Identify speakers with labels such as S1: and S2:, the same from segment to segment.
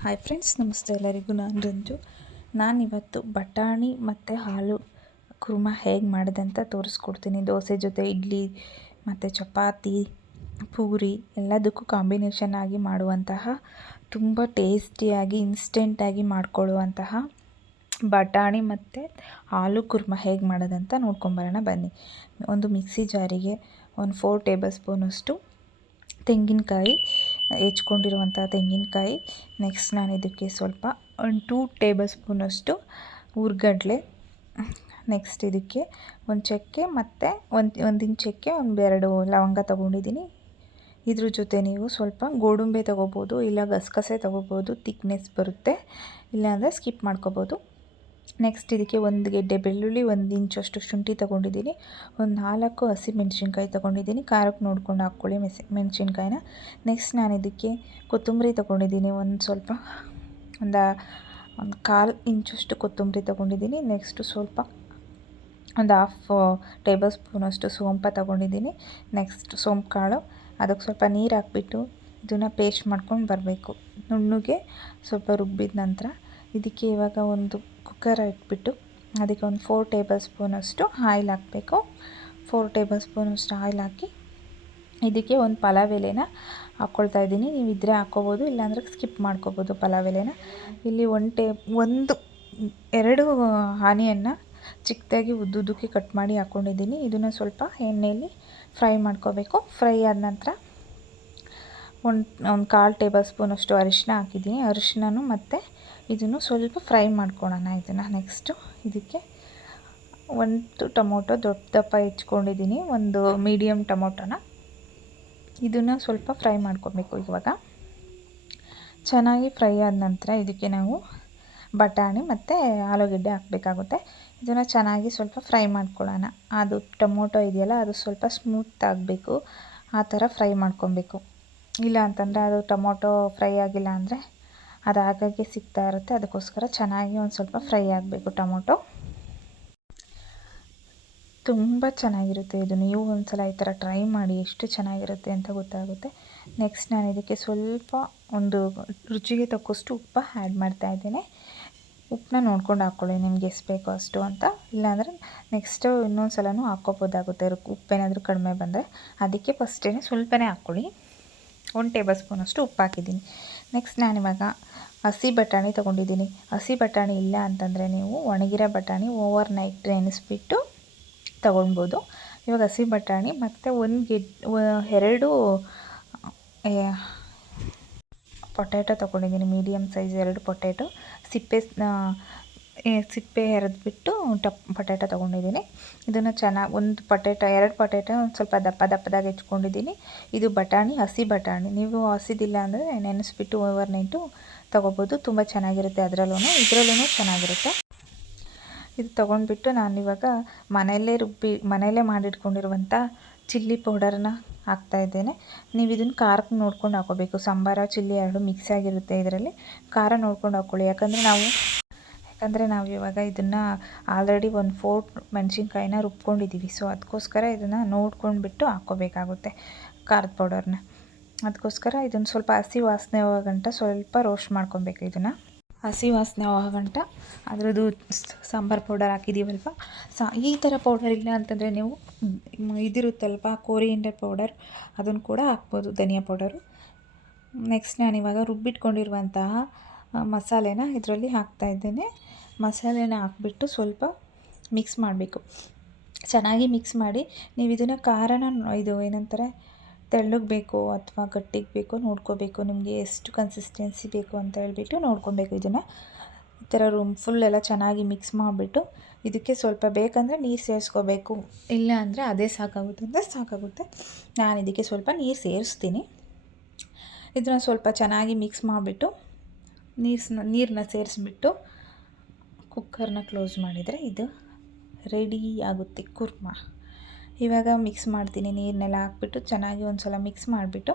S1: Hi friends ನಮಸ್ತೆ ಎಲ್ಲರಿಗೂ. ನಾನು ರಂಜು. ನಾನಿವತ್ತು ಬಟಾಣಿ ಮತ್ತು ಹಾಲು ಕುರ್ಮ ಹೇಗೆ ಮಾಡೋದಂತ ತೋರಿಸ್ಕೊಡ್ತೀನಿ. ದೋಸೆ ಜೊತೆ ಇಡ್ಲಿ ಮತ್ತು ಚಪಾತಿ, ಪೂರಿ ಎಲ್ಲದಕ್ಕೂ ಕಾಂಬಿನೇಷನ್ ಆಗಿ ಮಾಡುವಂತಹ, ತುಂಬ ಟೇಸ್ಟಿಯಾಗಿ ಇನ್ಸ್ಟೆಂಟಾಗಿ ಮಾಡಿಕೊಳ್ಳುವಂತಹ ಬಟಾಣಿ ಮತ್ತು ಹಾಲು ಕುರ್ಮ ಹೇಗೆ ಮಾಡೋದಂತ ನೋಡ್ಕೊಂಬರೋಣ ಬನ್ನಿ. ಒಂದು ಮಿಕ್ಸಿ ಜಾರಿಗೆ ಒಂದು ಫೋರ್ ಟೇಬಲ್ ಸ್ಪೂನಷ್ಟು ತೆಂಗಿನಕಾಯಿ ಹೆಚ್ಕೊಂಡಿರುವಂಥ ತೆಂಗಿನಕಾಯಿ. ನೆಕ್ಸ್ಟ್ ನಾನು ಇದಕ್ಕೆ ಸ್ವಲ್ಪ ಒಂದು ಟೂ ಟೇಬಲ್ ಸ್ಪೂನಷ್ಟು ಹುರ್ಗಡ್ಲೆ ನೆಕ್ಸ್ಟ್ ಇದಕ್ಕೆ ಒಂದು ಚಕ್ಕೆ ಮತ್ತು ಒಂದು ಒಂದು ಚಕ್ಕೆ ಒಂದೆರಡು ಲವಂಗ ತೊಗೊಂಡಿದ್ದೀನಿ. ಇದ್ರ ಜೊತೆ ನೀವು ಸ್ವಲ್ಪ ಗೋಡಂಬಿ ತೊಗೋಬೋದು, ಇಲ್ಲ ಗಸಗಸೆ ತೊಗೋಬೋದು ತಿಕ್ನೆಸ್ ಬರುತ್ತೆ. ಇಲ್ಲಾಂದರೆ ಸ್ಕಿಪ್ ಮಾಡ್ಕೋಬೋದು. ನೆಕ್ಸ್ಟ್ ಇದಕ್ಕೆ ಒಂದು ಗೆಡ್ಡೆ ಬೆಳ್ಳುಳ್ಳಿ, ಒಂದು ಇಂಚಷ್ಟು ಶುಂಠಿ ತೊಗೊಂಡಿದ್ದೀನಿ. ಒಂದು ನಾಲ್ಕು ಹಸಿ ಮೆಣಸಿನ್ಕಾಯಿ ತೊಗೊಂಡಿದ್ದೀನಿ. ಖಾರಕ್ಕೆ ನೋಡ್ಕೊಂಡು ಹಾಕ್ಕೊಳ್ಳಿ ಮೆಸಿ, ಮೆಣಸಿನ್ಕಾಯಿನ. ನೆಕ್ಸ್ಟ್ ನಾನು ಇದಕ್ಕೆ ಕೊತ್ತಂಬರಿ ತೊಗೊಂಡಿದ್ದೀನಿ. ಒಂದು ಸ್ವಲ್ಪ, ಒಂದು ಒಂದು ಕಾಲು ಇಂಚಷ್ಟು ಕೊತ್ತಂಬರಿ ತೊಗೊಂಡಿದ್ದೀನಿ. ನೆಕ್ಸ್ಟು ಸ್ವಲ್ಪ ಒಂದು ಹಾಫ್ ಟೇಬಲ್ ಸ್ಪೂನಷ್ಟು ಸೋಂಪು ತೊಗೊಂಡಿದ್ದೀನಿ. ನೆಕ್ಸ್ಟ್ ಸೋಂಪು ಕಾಳು. ಅದಕ್ಕೆ ಸ್ವಲ್ಪ ನೀರು ಹಾಕ್ಬಿಟ್ಟು ಇದನ್ನು ಪೇಸ್ಟ್ ಮಾಡ್ಕೊಂಡು ಬರಬೇಕು. ನುಣ್ಣಗೆ ಸ್ವಲ್ಪ ರುಬ್ಬಿದ ನಂತರ ಇದಕ್ಕೆ ಇವಾಗ ಒಂದು ಕುಕ್ಕರ್ ಇಟ್ಬಿಟ್ಟು ಅದಕ್ಕೆ ಒಂದು ಫೋರ್ ಟೇಬಲ್ ಸ್ಪೂನಷ್ಟು ಆಯಿಲ್ ಹಾಕಬೇಕು. ಫೋರ್ ಟೇಬಲ್ ಸ್ಪೂನಷ್ಟು ಆಯಿಲ್ ಹಾಕಿ ಇದಕ್ಕೆ ಒಂದು ಪಲಾವ್ ಎಲೆನ ಹಾಕ್ಕೊಳ್ತಾ ಇದ್ದೀನಿ. ನೀವು ಇದ್ರೆ ಹಾಕ್ಕೋಬೋದು ಇಲ್ಲಾಂದ್ರೆ ಸ್ಕಿಪ್ ಮಾಡ್ಕೋಬೋದು ಪಲಾವ್ ಎಲೆನ. ಇಲ್ಲಿ ಒಂದು ಟೇ ಒಂದು, ಎರಡು ಹಾನಿಯನ್ನು ಚಿಕ್ಕದಾಗಿ ಉದ್ದುದ್ದಕ್ಕೆ ಕಟ್ ಮಾಡಿ ಹಾಕ್ಕೊಂಡಿದ್ದೀನಿ ಇದನ್ನು ಸ್ವಲ್ಪ ಎಣ್ಣೆಯಲ್ಲಿ ಫ್ರೈ ಮಾಡ್ಕೋಬೇಕು. ಫ್ರೈ ಆದ ನಂತರ ಒಂದು ಒಂದು ಕಾಲು ಟೇಬಲ್ ಸ್ಪೂನಷ್ಟು ಅರಿಶಿನ ಹಾಕಿದ್ದೀನಿ. ಅರಿಶಿನೂ ಮತ್ತು ಇದನ್ನು ಸ್ವಲ್ಪ ಫ್ರೈ ಮಾಡ್ಕೊಳ್ಳೋಣ ಇದನ್ನು ನೆಕ್ಸ್ಟು ಇದಕ್ಕೆ ಒಂದು ಟೊಮೊಟೊ ದೊಡ್ಡ ದಪ್ಪ ಹೆಚ್ಕೊಂಡಿದ್ದೀನಿ, ಒಂದು ಮೀಡಿಯಮ್ ಟೊಮೊಟೊನ. ಇದನ್ನು ಸ್ವಲ್ಪ ಫ್ರೈ ಮಾಡ್ಕೊಬೇಕು ಇವಾಗ. ಚೆನ್ನಾಗಿ ಫ್ರೈ ಆದ ನಂತರ ಇದಕ್ಕೆ ನಾವು ಬಟಾಣಿ ಮತ್ತು ಆಲೂಗೆಡ್ಡೆ ಹಾಕಬೇಕಾಗುತ್ತೆ. ಇದನ್ನು ಚೆನ್ನಾಗಿ ಸ್ವಲ್ಪ ಫ್ರೈ ಮಾಡ್ಕೊಳ್ಳೋಣ. ಅದು ಟೊಮೊಟೊ ಇದೆಯಲ್ಲ, ಅದು ಸ್ವಲ್ಪ ಸ್ಮೂತ್ ಆಗಬೇಕು. ಆ ಥರ ಫ್ರೈ ಮಾಡ್ಕೊಬೇಕು. ಇಲ್ಲ ಅಂತಂದರೆ ಅದು ಟೊಮೊಟೊ ಫ್ರೈ ಆಗಿಲ್ಲ ಅಂದರೆ ಅದು ಆಗಾಗ್ಗೆ ಸಿಗ್ತಾ ಇರುತ್ತೆ. ಅದಕ್ಕೋಸ್ಕರ ಚೆನ್ನಾಗಿ ಒಂದು ಸ್ವಲ್ಪ ಫ್ರೈ ಆಗಬೇಕು ಟೊಮೊಟೊ. ತುಂಬ ಚೆನ್ನಾಗಿರುತ್ತೆ ಇದು. ನೀವು ಒಂದು ಸಲ ಈ ಥರ ಟ್ರೈ ಮಾಡಿ ಎಷ್ಟು ಚೆನ್ನಾಗಿರುತ್ತೆ ಅಂತ ಗೊತ್ತಾಗುತ್ತೆ. ನೆಕ್ಸ್ಟ್ ನಾನು ಇದಕ್ಕೆ ಸ್ವಲ್ಪ ಒಂದು ರುಚಿಗೆ ತಕ್ಕಷ್ಟು ಉಪ್ಪು ಆ್ಯಡ್ ಮಾಡ್ತಾ ಇದ್ದೇನೆ. ಉಪ್ಪನ್ನ ನೋಡ್ಕೊಂಡು ಹಾಕ್ಕೊಳ್ಳಿ ನಿಮ್ಗೆ ಎಷ್ಟು ಬೇಕೋ ಅಷ್ಟು ಅಂತ. ಇಲ್ಲಾಂದರೆ ನೆಕ್ಸ್ಟು ಇನ್ನೊಂದು ಸಲನೂ ಹಾಕ್ಕೋಬೋದಾಗುತ್ತೆ ಉಪ್ಪೇನಾದರೂ ಕಡಿಮೆ ಬಂದರೆ. ಅದಕ್ಕೆ ಫಸ್ಟೇ ಸ್ವಲ್ಪನೇ ಹಾಕ್ಕೊಳ್ಳಿ ಒಂದು ಟೇಬಲ್ ಸ್ಪೂನಷ್ಟು ಉಪ್ಪು ಹಾಕಿದ್ದೀನಿ. ನೆಕ್ಸ್ಟ್ ನಾನಿವಾಗ ಹಸಿ ಬಟಾಣಿ ತೊಗೊಂಡಿದ್ದೀನಿ. ಹಸಿ ಬಟಾಣಿ ಇಲ್ಲ ಅಂತಂದರೆ ನೀವು ಒಣಗಿರೋ ಬಟಾಣಿ ಓವರ್ ನೈಟ್ ನೆನೆಸ್ಬಿಟ್ಟು ತೊಗೊಳ್ಬೋದು. ಇವಾಗ ಹಸಿ ಬಟಾಣಿ ಮತ್ತು ಒಂದು ಗಿಡ್ ಎರಡು ಪೊಟ್ಯಾಟೊ ತೊಗೊಂಡಿದ್ದೀನಿ. ಮೀಡಿಯಮ್ ಸೈಜ್ ಎರಡು ಪೊಟ್ಯಾಟೊ. ಸಿಪ್ಪೆ ಸಿಪ್ಪೆ ಎರೆದ್ಬಿಟ್ಟು ಟಪ್ ಪೊಟ್ಯಾಟೊ ತೊಗೊಂಡಿದ್ದೀನಿ. ಇದನ್ನು ಚೆನ್ನಾಗಿ ಒಂದು ಪೊಟ್ಯಾಟೊ ಎರಡು ಪೊಟ್ಯಾಟೊ ಒಂದು ಸ್ವಲ್ಪ ದಪ್ಪ ದಪ್ಪದಾಗಿ ಹೆಚ್ಕೊಂಡಿದ್ದೀನಿ. ಇದು ಬಟಾಣಿ, ಹಸಿ ಬಟಾಣಿ. ನೀವು ಹಸಿದಿಲ್ಲ ಅಂದರೆ ನೆನೆಸ್ಬಿಟ್ಟು ಓವರ್ ನೈಟು ತೊಗೋಬೋದು. ತುಂಬ ಚೆನ್ನಾಗಿರುತ್ತೆ ಅದರಲ್ಲೂ ಇದರಲ್ಲೂ ಚೆನ್ನಾಗಿರುತ್ತೆ. ಇದು ತೊಗೊಂಡ್ಬಿಟ್ಟು ನಾನಿವಾಗ ಮನೆಯಲ್ಲೇ ರುಬ್ಬಿ, ಮನೆಯಲ್ಲೇ ಮಾಡಿಟ್ಕೊಂಡಿರುವಂಥ ಚಿಲ್ಲಿ ಪೌಡರನ್ನ ಹಾಕ್ತಾಯಿದ್ದೇನೆ ನೀವು ಇದನ್ನು ಖಾರಕ್ಕೆ ನೋಡ್ಕೊಂಡು ಹಾಕೋಬೇಕು. ಸಾಂಬಾರ, ಚಿಲ್ಲಿ ಎರಡು ಮಿಕ್ಸ್ ಆಗಿರುತ್ತೆ ಇದರಲ್ಲಿ. ಖಾರ ನೋಡ್ಕೊಂಡು ಹಾಕ್ಕೊಳ್ಳಿ ಯಾಕಂದರೆ ನಾವು ಯಾಕಂದರೆ ನಾವು ಇವಾಗ ಇದನ್ನು ಆಲ್ರೆಡಿ ಒಂದು ಫೋರ್ ಮೆಣಸಿನ್ಕಾಯಿನ ರುಬ್ಕೊಂಡಿದ್ದೀವಿ ಸೊ ಅದಕ್ಕೋಸ್ಕರ ಇದನ್ನು ನೋಡ್ಕೊಂಡ್ಬಿಟ್ಟು ಹಾಕ್ಕೋಬೇಕಾಗುತ್ತೆ ಖಾರದ ಪೌಡರ್ನ ಅದಕ್ಕೋಸ್ಕರ ಇದನ್ನು ಸ್ವಲ್ಪ ಹಸಿ ವಾಸನೆ ಹೋಗಂಟ ಸ್ವಲ್ಪ ರೋಸ್ಟ್ ಮಾಡ್ಕೊಬೇಕು ಇದನ್ನು. ಹಸಿ ವಾಸನೆ ಹೋಗಂಟ ಅದರದ್ದು ಸಾಂಬಾರು ಪೌಡರ್ ಹಾಕಿದ್ದೀವಲ್ವ ಸಾ, ಈ ಥರ ಪೌಡರ್ ಇಲ್ಲ ಅಂತಂದರೆ ನೀವು ಇದಿರುತ್ತಲ್ವ ಕೋರಿಯಂಡರ್ ಪೌಡರ್ ಅದನ್ನು ಕೂಡ ಹಾಕ್ಬೋದು ಧನಿಯಾ ಪೌಡರು ನೆಕ್ಸ್ಟ್ ನಾನಿವಾಗ ರುಬ್ಬಿಟ್ಕೊಂಡಿರುವಂತಹ ಮಸಾಲೆನ ಇದರಲ್ಲಿ ಹಾಕ್ತಾ ಇದ್ದೇನೆ. ಮಸಾಲೆನ ಹಾಕ್ಬಿಟ್ಟು ಸ್ವಲ್ಪ ಮಿಕ್ಸ್ ಮಾಡಬೇಕು. ಚೆನ್ನಾಗಿ ಮಿಕ್ಸ್ ಮಾಡಿ ನೀವು ಇದನ್ನು ಖಾರನ ಇದು ಏನಂತಾರೆ, ತೆಳ್ಳಗೆ ಬೇಕು ಅಥವಾ ಗಟ್ಟಿಗೆ ಬೇಕು ನೋಡ್ಕೋಬೇಕು. ನಿಮಗೆ ಎಷ್ಟು ಕನ್ಸಿಸ್ಟೆನ್ಸಿ ಬೇಕು ಅಂತ ಹೇಳಿಬಿಟ್ಟು ನೋಡ್ಕೊಬೇಕು ಇದನ್ನು. ಈ ಥರ ರೂಮ್ ಫುಲ್ ಎಲ್ಲ ಚೆನ್ನಾಗಿ ಮಿಕ್ಸ್ ಮಾಡಿಬಿಟ್ಟು ಇದಕ್ಕೆ ಸ್ವಲ್ಪ ಬೇಕಂದರೆ ನೀರು ಸೇರಿಸ್ಕೋಬೇಕು. ಇಲ್ಲ ಅಂದರೆ ಅದೇ ಸಾಕಾಗುತ್ತೆ ಅಂದರೆ ಸಾಕಾಗುತ್ತೆ. ನಾನು ಇದಕ್ಕೆ ಸ್ವಲ್ಪ ನೀರು ಸೇರಿಸ್ತೀನಿ. ಇದನ್ನು ಸ್ವಲ್ಪ ಚೆನ್ನಾಗಿ ಮಿಕ್ಸ್ ಮಾಡಿಬಿಟ್ಟು ನೀರ್ಸನ್ನ ನೀರನ್ನ ಸೇರಿಸ್ಬಿಟ್ಟು ಕುಕ್ಕರ್ನ ಕ್ಲೋಸ್ ಮಾಡಿದರೆ ಇದು ರೆಡಿ ಆಗುತ್ತೆ ಕುರ್ಮ. ಇವಾಗ ಮಿಕ್ಸ್ ಮಾಡ್ತೀನಿ ನೀರನ್ನೆಲ್ಲ ಹಾಕ್ಬಿಟ್ಟು ಚೆನ್ನಾಗಿ ಒಂದು ಸಲ ಮಿಕ್ಸ್ ಮಾಡಿಬಿಟ್ಟು.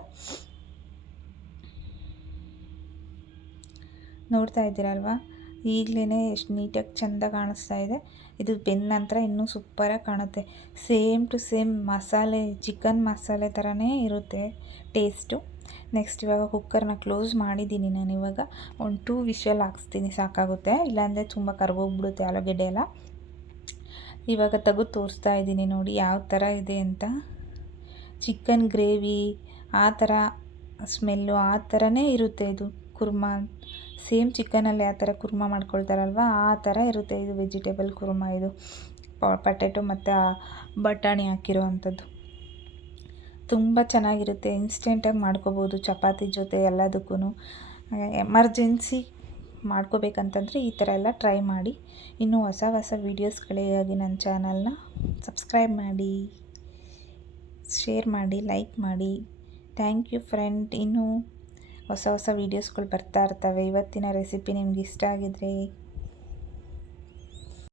S1: ನೋಡ್ತಾ ಇದ್ದೀರಲ್ವಾ? ಈಗಲೇ ಎಷ್ಟು ನೀಟಾಗಿ ಚೆಂದ ಕಾಣಿಸ್ತಾ ಇದೆ. ಇದು ಬೆಂದ ನಂತರ ಇನ್ನೂ ಸೂಪರಾಗಿ ಕಾಣುತ್ತೆ. ಸೇಮ್ ಟು ಸೇಮ್ ಮಸಾಲೆ, ಚಿಕನ್ ಮಸಾಲೆ ಥರನೇ ಇರುತ್ತೆ ಟೇಸ್ಟು. ನೆಕ್ಸ್ಟ್ ಇವಾಗ ಕುಕ್ಕರ್ನ ಕ್ಲೋಸ್ ಮಾಡಿದ್ದೀನಿ ನಾನು ಇವಾಗ. ಒಂದು ಟೂ ವಿಷಲ್ ಹಾಕ್ಸ್ತೀನಿ, ಸಾಕಾಗುತ್ತೆ. ಇಲ್ಲಾಂದರೆ ತುಂಬ ಕರ್ಗೋಗ್ಬಿಡುತ್ತೆ ಆಲೂಗೆಡ್ಡೆ ಎಲ್ಲ. ಇವಾಗ ತೆಗೆದು ತೋರಿಸ್ತಾ ಇದ್ದೀನಿ ನೋಡಿ ಯಾವ ಥರ ಇದೆ ಅಂತ. ಚಿಕನ್ ಗ್ರೇವಿ ಆ ಥರ ಸ್ಮೆಲ್ಲು ಆ ಥರನೇ ಇರುತ್ತೆ ಇದು ಕುರ್ಮಾ. ಸೇಮ್ ಚಿಕನಲ್ಲಿ ಆ ಥರ ಕುರ್ಮಾ ಮಾಡ್ಕೊಳ್ತಾರಲ್ವ, ಆ ಥರ ಇರುತ್ತೆ ಇದು ವೆಜಿಟೇಬಲ್ ಕುರ್ಮಾ ಇದು. ಪಟೇಟೊ ಮತ್ತು ಬಟಾಣಿ ಹಾಕಿರೋ ಅಂಥದ್ದು. ತುಂಬ ಚೆನ್ನಾಗಿರುತ್ತೆ. ಇನ್ಸ್ಟೆಂಟಾಗಿ ಮಾಡ್ಕೋಬೋದು, ಚಪಾತಿ ಜೊತೆ ಎಲ್ಲದಕ್ಕೂ. ಎಮರ್ಜೆನ್ಸಿ ಮಾಡ್ಕೋಬೇಕಂತಂದರೆ ಈ ಥರ ಎಲ್ಲ ಟ್ರೈ ಮಾಡಿ. ಇನ್ನೂ ಹೊಸ ಹೊಸ ವೀಡಿಯೋಸ್ಗಳಿಗಾಗಿ ನನ್ನ ಚಾನಲ್ನ ಸಬ್ಸ್ಕ್ರೈಬ್ ಮಾಡಿ ಶೇರ್ ಮಾಡಿ ಲೈಕ್ ಮಾಡಿ. ಥ್ಯಾಂಕ್ ಯು ಫ್ರೆಂಡ್ ಇನ್ನೂ ಹೊಸ ಹೊಸ ವೀಡಿಯೋಸ್ಗಳು ಬರ್ತಾ ಇರ್ತವೆ. ಇವತ್ತಿನ ರೆಸಿಪಿ ನಿಮ್ಗೆ ಇಷ್ಟ ಆಗಿದ್ರೆ.